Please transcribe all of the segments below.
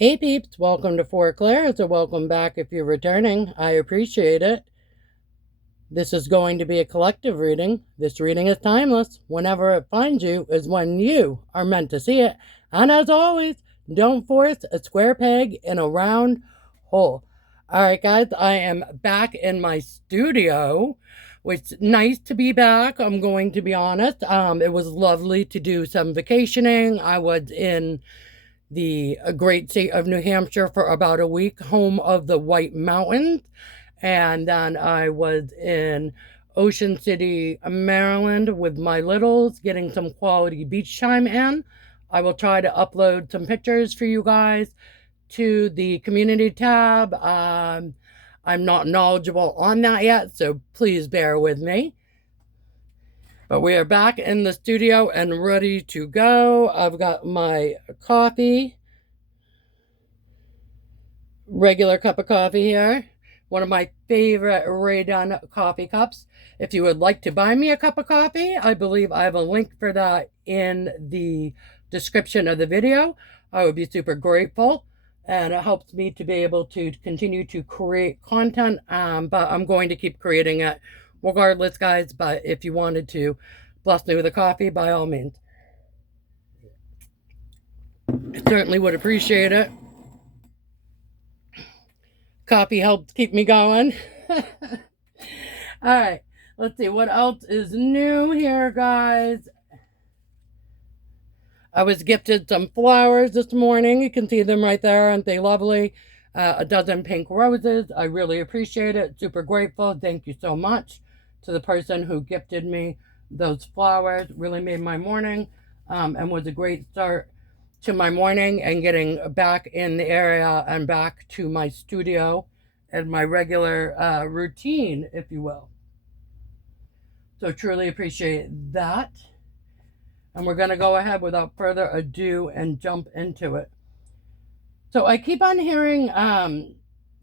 Hey peeps, welcome to Four Clairs, or welcome back if you're returning. I appreciate it. This is going to be a collective reading. This reading is timeless. Whenever it finds you is when you are meant to see it. And as always, don't force a square peg in a round hole. All right, guys, I am back in my studio, which is nice to be back. I'm going to be honest. It was lovely to do some vacationing. I was in the great state of New Hampshire for about a week, home of the White Mountains. And then I was in Ocean City, Maryland with my littles, getting some quality beach time in. I will try to upload some pictures for you guys to the community tab. I'm not knowledgeable on that yet, so please bear with me. But we are back in the studio and ready to go. I've got my coffee, regular cup of coffee here. One of my favorite Raydon coffee cups. If you would like to buy me a cup of coffee, I believe I have a link for that in the description of the video. I would be super grateful, and it helps me to be able to continue to create content, but I'm going to keep creating it regardless, guys. But if you wanted to bless me with a coffee, by all means, I certainly would appreciate it. Coffee helps keep me going. All right, let's see what else is new here, guys. I was gifted some flowers this morning. You can see them right there. Aren't they lovely? A dozen pink roses. I really appreciate it. Super grateful. Thank you so much to the person who gifted me those flowers. Really made my morning, and was a great start to my morning and getting back in the area and back to my studio and my regular routine, if you will. So truly appreciate that. And we're going to go ahead without further ado and jump into it. So I keep on hearing,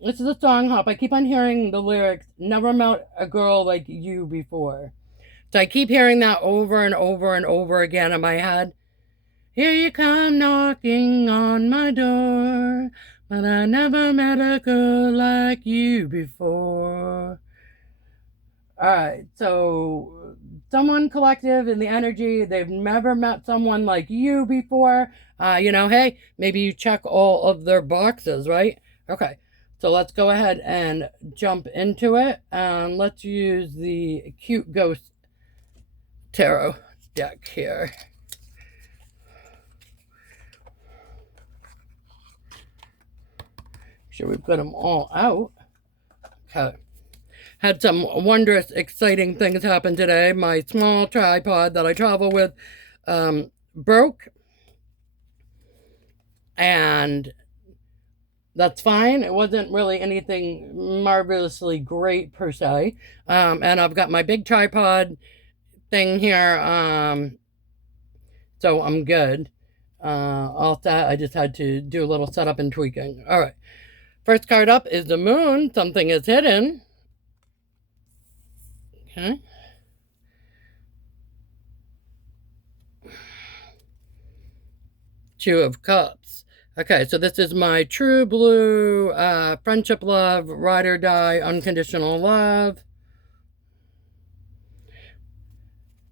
this is a song hop. I keep on hearing the lyrics, never met a girl like you before. So I keep hearing that over and over and over again in my head. Here you come knocking on my door, but I never met a girl like you before. All right, so someone collective in the energy, they've never met someone like you before. Hey, maybe you check all of their boxes, right? Okay, so let's go ahead and jump into it. And let's use the Cute Ghost Tarot deck here. Sure, we've got them all out. Okay. Had some wondrous, exciting things happen today. My small tripod that I travel with broke, and that's fine. It wasn't really anything marvelously great per se. And I've got my big tripod thing here, so I'm good. All set. I just had to do a little setup and tweaking. All right. First card up is the moon. Something is hidden. Okay. Two of Cups. Okay, so this is my true blue friendship love, ride or die, unconditional love.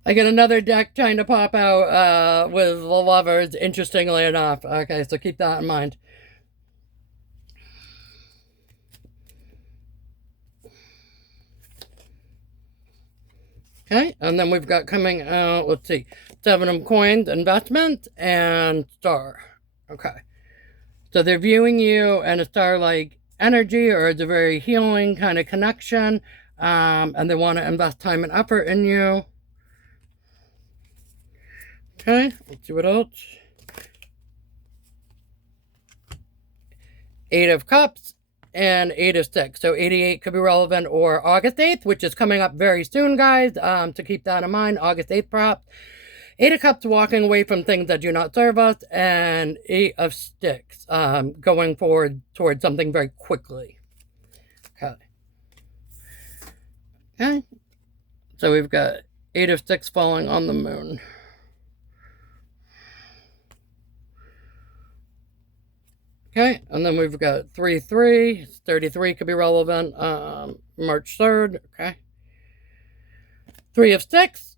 I get another deck trying to pop out with the lovers, interestingly enough. Okay, so keep that in mind. Okay, and then we've got coming out, let's see, 7 of Coins, investment, and Star. Okay. So they're viewing you and a star-like energy, or it's a very healing kind of connection, and they want to invest time and effort in you. Okay, let's see what else. 8 of Cups and 8 of Sticks. So 88 could be relevant, or August 8th, which is coming up very soon, guys, to keep that in mind. August 8th, perhaps. 8 of Cups, walking away from things that do not serve us, and 8 of Sticks, going forward towards something very quickly. Okay. Okay. So we've got 8 of Sticks falling on the moon. Okay, and then we've got 3-3. 33 could be relevant. March 3rd. Okay. 3 of Sticks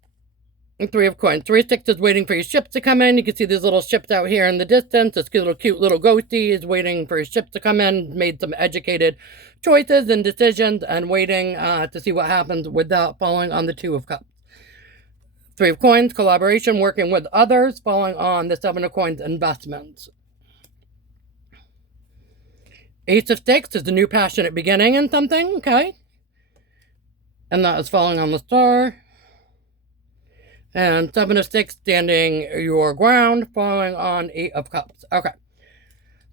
and 3 of Coins. 3 of Sticks is waiting for your ships to come in. You can see these little ships out here in the distance. This cute little ghosty is waiting for his ships to come in. Made some educated choices and decisions and waiting to see what happens with that, falling on the 2 of Cups. 3 of Coins, collaboration, working with others, falling on the 7 of Coins, investments. Ace of Sticks is the new passionate beginning in something, okay? And that is falling on the Star. And 7 of Sticks, standing your ground, falling on 8 of Cups. Okay.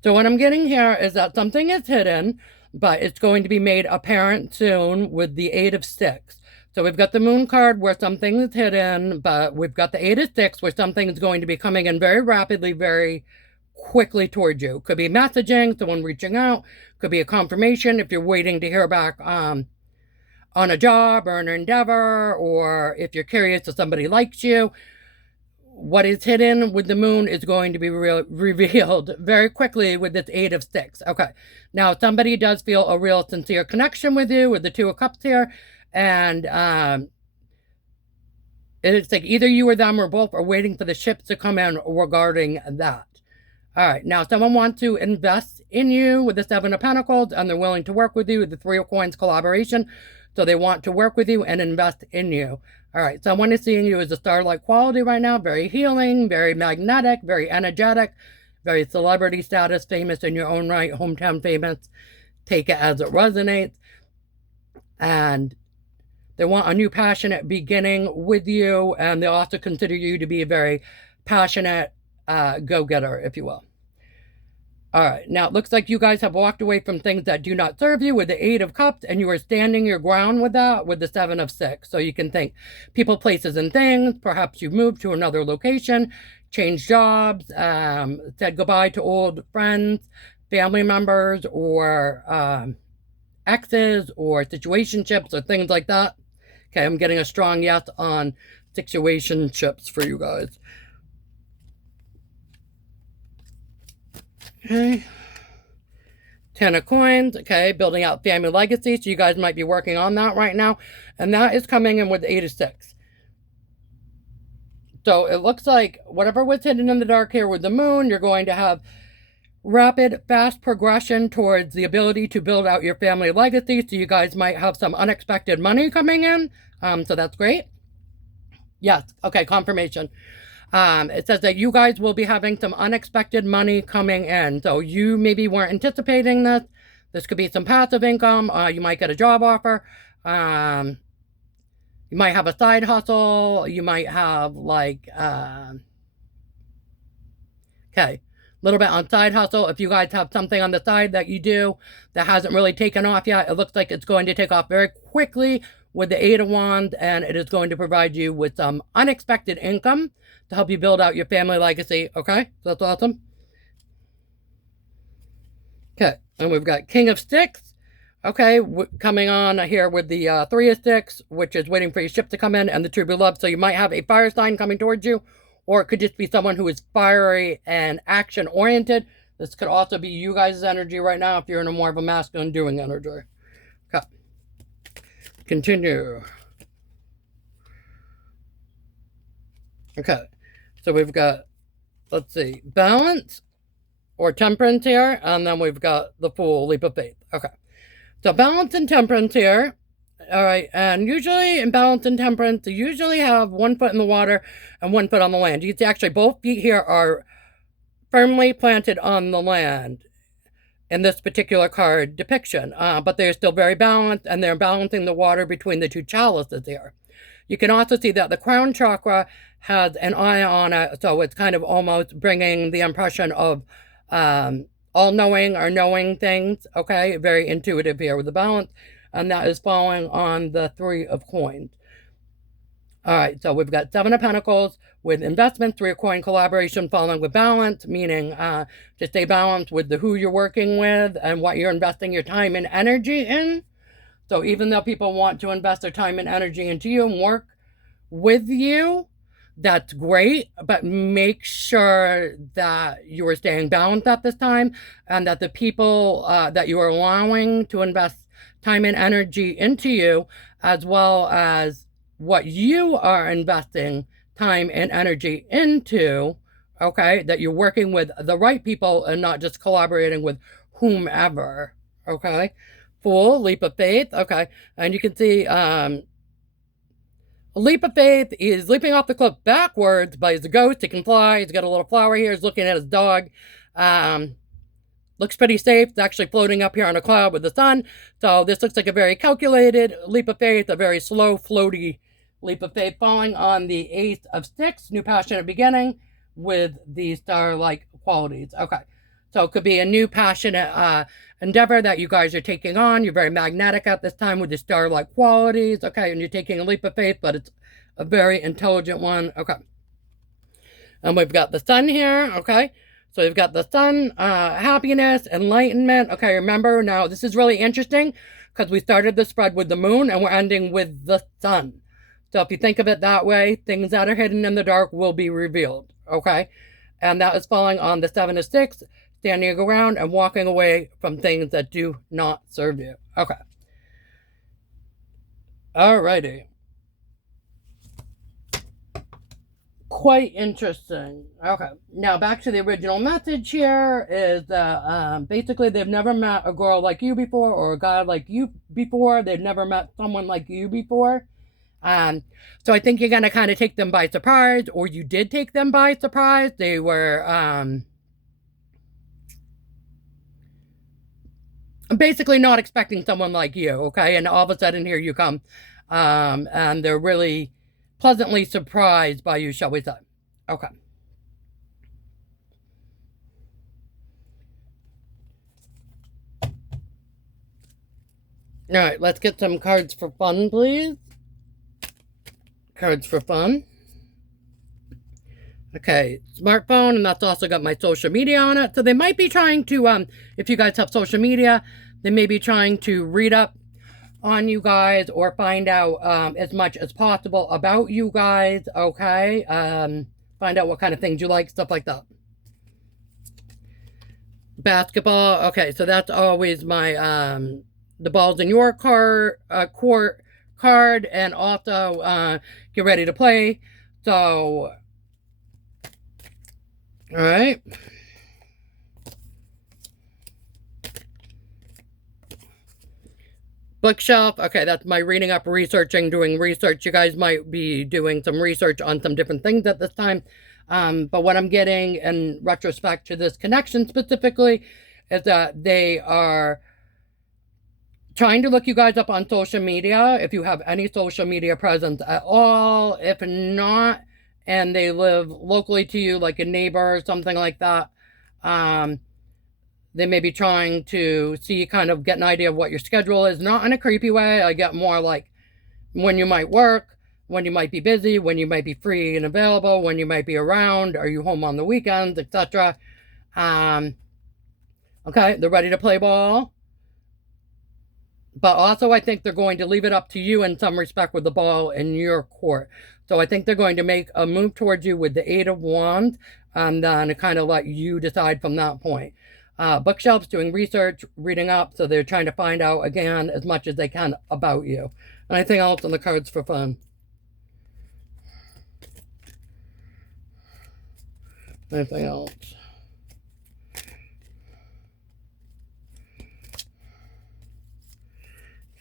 So what I'm getting here is that something is hidden, but it's going to be made apparent soon with the 8 of Sticks. So we've got the Moon card where something is hidden, but we've got the 8 of Sticks where something is going to be coming in very rapidly, very quickly towards you. Could be messaging, someone reaching out, could be a confirmation if you're waiting to hear back on a job or an endeavor, or if you're curious if somebody likes you. What is hidden with the Moon is going to be revealed very quickly with this 8 of Sticks. Okay, now somebody does feel a real sincere connection with you with the 2 of Cups here, and it's like either you or them or both are waiting for the ships to come in regarding that. All right, now someone wants to invest in you with the 7 of Pentacles, and they're willing to work with you with the 3 of Coins, collaboration. So they want to work with you and invest in you. All right, someone is seeing you as a star-like quality right now, very healing, very magnetic, very energetic, very celebrity status, famous in your own right, hometown famous. Take it as it resonates. And they want a new passionate beginning with you, and they also consider you to be a very passionate go-getter, if you will. All right, now it looks like you guys have walked away from things that do not serve you with the 8 of Cups, and you are standing your ground with that with the 7 of Sticks. So you can think people, places, and things. Perhaps you've moved to another location, changed jobs, said goodbye to old friends, family members, or exes, or situationships, or things like that. Okay, I'm getting a strong yes on situationships for you guys. Okay. 10 of Coins. Okay, building out family legacy. So you guys might be working on that right now. And that is coming in with the 8 of Sticks. So it looks like whatever was hidden in the dark here with the Moon, you're going to have rapid, fast progression towards the ability to build out your family legacy. So you guys might have some unexpected money coming in. So that's great. Yes. Okay, confirmation. It says that you guys will be having some unexpected money coming in. So you maybe weren't anticipating this. This could be some passive income. You might get a job offer. You might have a side hustle. You might have like, okay, a little bit on side hustle. If you guys have something on the side that you do that hasn't really taken off yet, it looks like it's going to take off very quickly with the 8 of Wands, and it is going to provide you with some unexpected income to help you build out your family legacy. Okay, so that's awesome. Okay, and we've got King of Sticks. Okay, coming on here with the 3 of Sticks, which is waiting for your ship to come in, and the 2 of Love. So you might have a fire sign coming towards you, or it could just be someone who is fiery and action-oriented. This could also be you guys' energy right now if you're in a more of a masculine doing energy. Okay. Continue. Okay. So we've got, let's see, balance or temperance here, and then we've got the Fool, leap of faith. Okay. So balance and temperance here. All right, and usually in balance and temperance, you usually have 1 foot in the water and 1 foot on the land. You can see actually both feet here are firmly planted on the land in this particular card depiction, but they're still very balanced, and they're balancing the water between the 2 chalices here. You can also see that the crown chakra has an eye on it, so it's kind of almost bringing the impression of all-knowing or knowing things, okay? Very intuitive here with the balance, and that is falling on the 3 of Coins. All right, so we've got 7 of Pentacles with investments, 3 of Coin collaboration falling with balance, meaning to stay balanced with the who you're working with and what you're investing your time and energy in. So even though people want to invest their time and energy into you and work with you, that's great, but make sure that you are staying balanced at this time, and that the people that you are allowing to invest time and energy into you, as well as what you are investing time and energy into, okay, that you're working with the right people and not just collaborating with whomever, okay? Fool, leap of faith, okay. And you can see a leap of faith is leaping off the cliff backwards, but he's a ghost. He can fly. He's got a little flower here. He's looking at his dog. Looks pretty safe. It's actually floating up here on a cloud with the sun. So this looks like a very calculated leap of faith, a very slow, floaty leap of faith, falling on the Ace of Sticks, new passionate beginning with the star-like qualities. Okay. So it could be a new passionate endeavor that you guys are taking on. You're very magnetic at this time with the star-like qualities. Okay, and you're taking a leap of faith, but it's a very intelligent one. Okay. And we've got the sun here. Okay. So we've got the sun, happiness, enlightenment. Okay, remember, now this is really interesting because we started the spread with the moon and we're ending with the sun. So if you think of it that way, things that are hidden in the dark will be revealed. Okay. And that is falling on the Seven of Sticks, standing around and walking away from things that do not serve you. Okay. Alrighty. Quite interesting. Okay. Now back to the original message here is that basically they've never met a girl like you before or a guy like you before. They've never met someone like you before. So I think you're going to kind of take them by surprise, or you did take them by surprise. They were basically not expecting someone like you, okay? And all of a sudden here you come. And they're really pleasantly surprised by you, shall we say. Okay. All right, let's get some cards for fun, please. Cards for fun. Okay, smartphone, and that's also got my social media on it. So they might be trying to, if you guys have social media, they may be trying to read up on you guys or find out as much as possible about you guys, okay? Find out what kind of things you like, stuff like that. Basketball, okay, so that's always my, the ball's in your court card, and also get ready to play. So, all right. Bookshelf, okay, that's my reading up, researching, doing research. You guys might be doing some research on some different things at this time. But what I'm getting in retrospect to this connection specifically is that they are trying to look you guys up on social media, if you have any social media presence at all. If not, and they live locally to you, like a neighbor or something like that, they may be trying to see, kind of get an idea of what your schedule is. Not in a creepy way. I get more like when you might work, when you might be busy, when you might be free and available, when you might be around, are you home on the weekends, etc. Okay, they're ready to play ball. But also I think they're going to leave it up to you in some respect with the ball in your court. So I think they're going to make a move towards you with the Eight of Wands, and then kind of let you decide from that point. Bookshelves, doing research, reading up, so they're trying to find out, again, as much as they can about you. Anything else on the cards for fun? Anything else?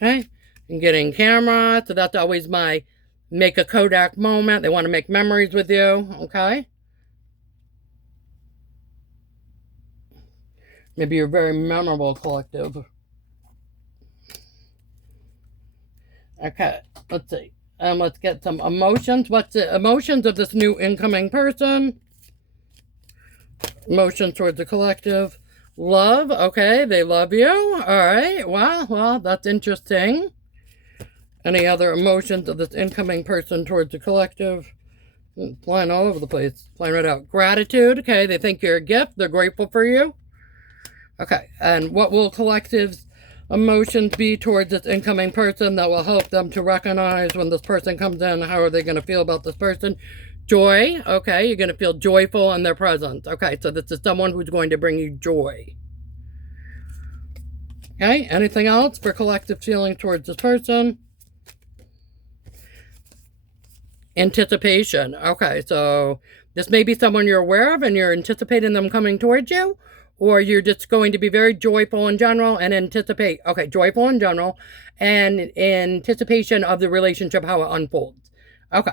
Okay, and getting camera, so that's always my make a Kodak moment. They want to make memories with you, okay? Maybe you're very memorable, collective. Okay, let's see. Let's get some emotions. What's the emotions of this new incoming person? Emotions towards the collective. Love, okay, they love you. All right, well, that's interesting. Any other emotions of this incoming person towards the collective? Flying all over the place. Flying right out. Gratitude, okay, they think you're a gift. They're grateful for you. Okay, and what will collective's emotions be towards this incoming person that will help them to recognize when this person comes in? How are they going to feel about this person? Joy. Okay, you're going to feel joyful in their presence. Okay, so this is someone who's going to bring you joy. Okay, anything else for collective feeling towards this person? Anticipation. Okay, so this may be someone you're aware of and you're anticipating them coming towards you, or you're just going to be very joyful in general and anticipate. Okay, joyful in general and anticipation of the relationship, how it unfolds. Okay.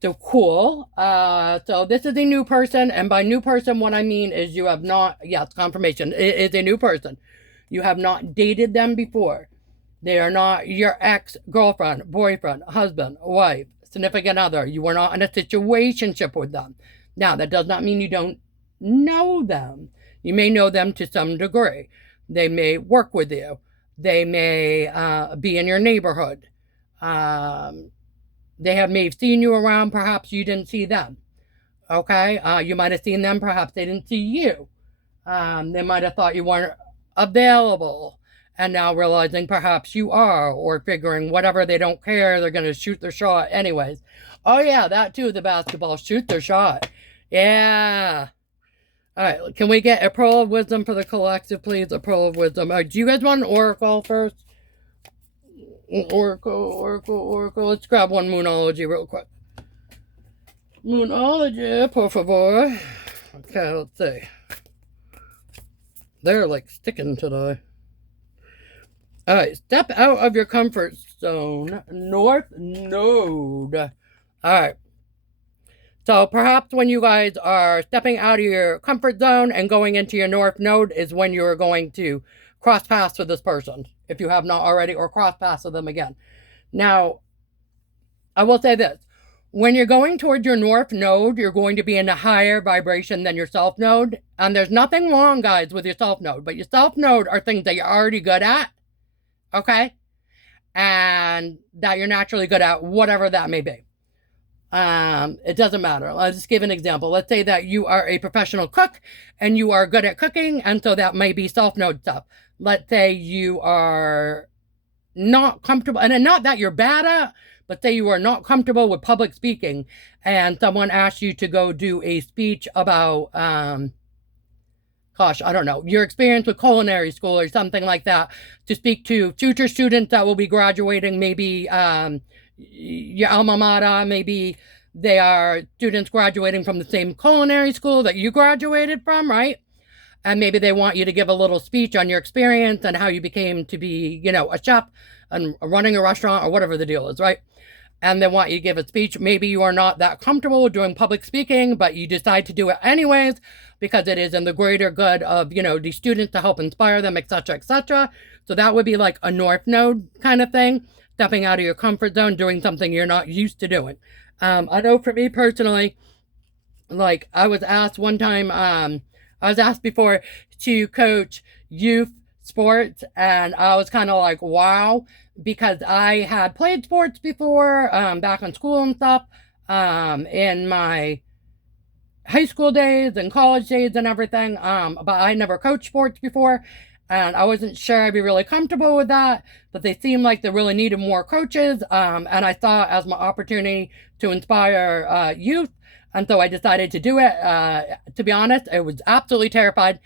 So cool. So this is a new person, and by new person, what I mean is you have not, yes, confirmation. It is a new person. You have not dated them before. They are not your ex-girlfriend, boyfriend, husband, wife, significant other. You are not in a situationship with them. Now, that does not mean you don't know them. You may know them to some degree. They may work with you. They may be in your neighborhood. They may have seen you around. Perhaps you didn't see them. Okay? You might have seen them. Perhaps they didn't see you. They might have thought you weren't available. And now realizing perhaps you are, or figuring whatever, they don't care, they're going to shoot their shot anyways. Oh yeah, that too, the basketball, shoot their shot. Yeah. All right, can we get a pearl of wisdom for the collective, please? A pearl of wisdom. Do you guys want an oracle first? Oracle. Let's grab one moonology real quick. Moonology, por favor. Okay, let's see. They're like sticking today. All right, step out of your comfort zone. North Node. All right. So perhaps when you guys are stepping out of your comfort zone and going into your North Node is when you're going to cross paths with this person, if you have not already, or cross paths with them again. Now, I will say this. When you're going towards your North Node, you're going to be in a higher vibration than your South Node. And there's nothing wrong, guys, with your South Node. But your South Node are things that you're already good at. Okay? And that you're naturally good at, whatever that may be. It doesn't matter. I'll just give an example. Let's say that you are a professional cook and you are good at cooking, and so that may be South Node stuff. Let's say you are not comfortable, and not that you're bad at, but say you are not comfortable with public speaking, and someone asks you to go do a speech about, gosh, I don't know, your experience with culinary school or something like that, to speak to future students that will be graduating, maybe your alma mater, maybe they are students graduating from the same culinary school that you graduated from, right? And maybe they want you to give a little speech on your experience and how you became to be, you know, a chef and running a restaurant or whatever the deal is, right? And they want you to give a speech. Maybe you are not that comfortable with doing public speaking, but you decide to do it anyways because it is in the greater good of, you know, the students to help inspire them, etc., etc. So that would be like a North Node kind of thing, stepping out of your comfort zone, doing something you're not used to doing. I know for me personally, like I was asked one time, I was asked before to coach youth sports, and I was kind of like, wow, because I had played sports before, back in school and stuff, in my high school days and college days and everything, but I never coached sports before, and I wasn't sure I'd be really comfortable with that, but they seemed like they really needed more coaches, and I saw it as my opportunity to inspire youth, and so I decided to do it. To be honest, I was absolutely terrified,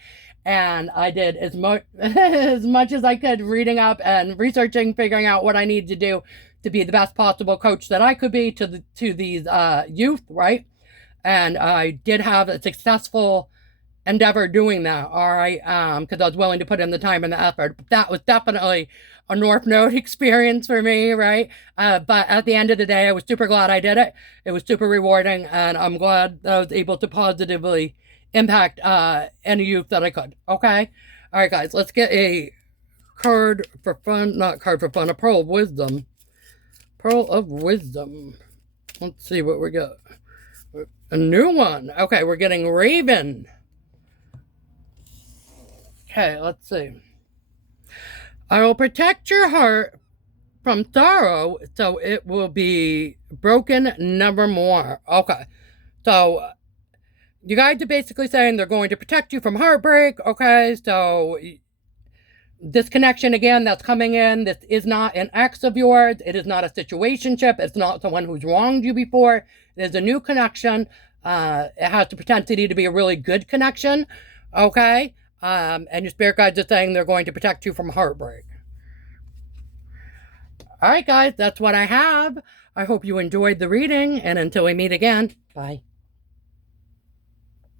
and I did as much as I could, reading up and researching, figuring out what I needed to do to be the best possible coach that I could be to these youth, right? And I did have a successful endeavor doing that, all right, because I was willing to put in the time and the effort. But that was definitely a North Node experience for me, right? But at the end of the day, I was super glad I did it. It was super rewarding, and I'm glad that I was able to positively impact any youth that I could, okay? All right, guys, let's get a card for fun, not card for fun, a pearl of wisdom. Pearl of wisdom. Let's see what we got. A new one. Okay, we're getting Raven. Okay, let's see. I will protect your heart from sorrow, so it will be broken nevermore. Okay, so you guys are basically saying they're going to protect you from heartbreak. Okay, so this connection again that's coming in, this is not an ex of yours. It is not a situationship. It's not someone who's wronged you before. There's a new connection. It has the potential to be a really good connection, okay? And your spirit guides are saying they're going to protect you from heartbreak. All right, guys, that's what I have. I hope you enjoyed the reading, and until we meet again, bye.